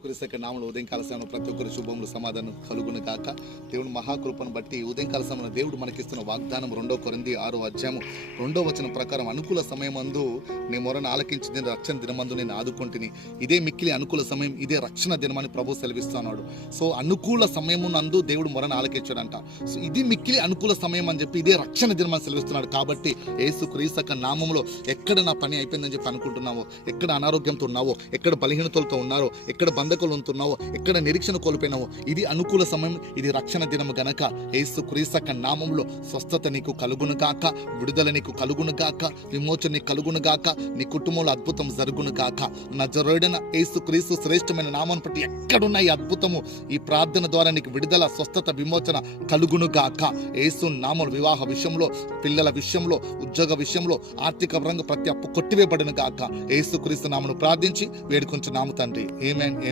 క్రీస్తు నామలు ఉదయం కాలశాను ప్రతి ఒక్కరి శుభములు సమాధానం కలుగును కాక దేవుని మహాకృపను బట్టి ఉదయం కాలశాన దేవుడు మనకిస్తున్న వాగ్దానం రెండో కొరింది ఆరో అధ్యాయము రెండో వచనం ప్రకారం అనుకూల సమయమందు నీ మొరను ఆలకించింది రక్షణ దినమందు నేను ఆదుకుంటుని. ఇదే మిక్కిలి అనుకూల సమయం ఇదే రక్షణ దినమని ప్రభు సెలవిస్తున్నాడు. సో అనుకూల సమయము నందు దేవుడు మొరను ఆలకించాడంట. సో ఇది మిక్కిలి అనుకూల సమయం అని చెప్పి ఇదే రక్షణ దినమని సెలవిస్తున్నాడు. కాబట్టి ఏసు క్రీస్తక నామంలో ఎక్కడ నా పని అయిపోయిందని చెప్పి అనుకుంటున్నావో ఎక్కడ అనారోగ్యంతో ఉన్నావో ఎక్కడ బలహీనతలతో ఉన్నారో ఎక్కడ బంధకులు ఉంటున్నావో ఎక్కడ నిరీక్షణ కోల్పోయినావో? ఇది అనుకూల సమయం ఇది రక్షణ దినము గనక. ఏసు క్రీస్తక నామంలో స్వస్థత నీకు కలుగును గాక విడుదల నీకు కలుగును గాక విమోచన నీకు కలుగును గాక నీ కుటుంబంలో అద్భుతం జరుగును గాక. నజరుడైన ఏసు క్రీస్తు శ్రేష్టమైన నామం బట్టి ఎక్కడున్న ఈ అద్భుతము ఈ ప్రార్థన ద్వారా నీకు విడుదల స్వస్థత విమోచన కలుగును గాక. ఏసు నామం వివాహ విషయంలో పిల్లల విషయంలో ఉద్యోగ విషయంలో ఆర్థిక రంగ ప్రతి అప్పు కొట్టివేయబడిన గాక. ఏసుక్రీస్తు నామను ప్రార్థించి వేడుకొంచు నాము తండ్రి ఏమేన్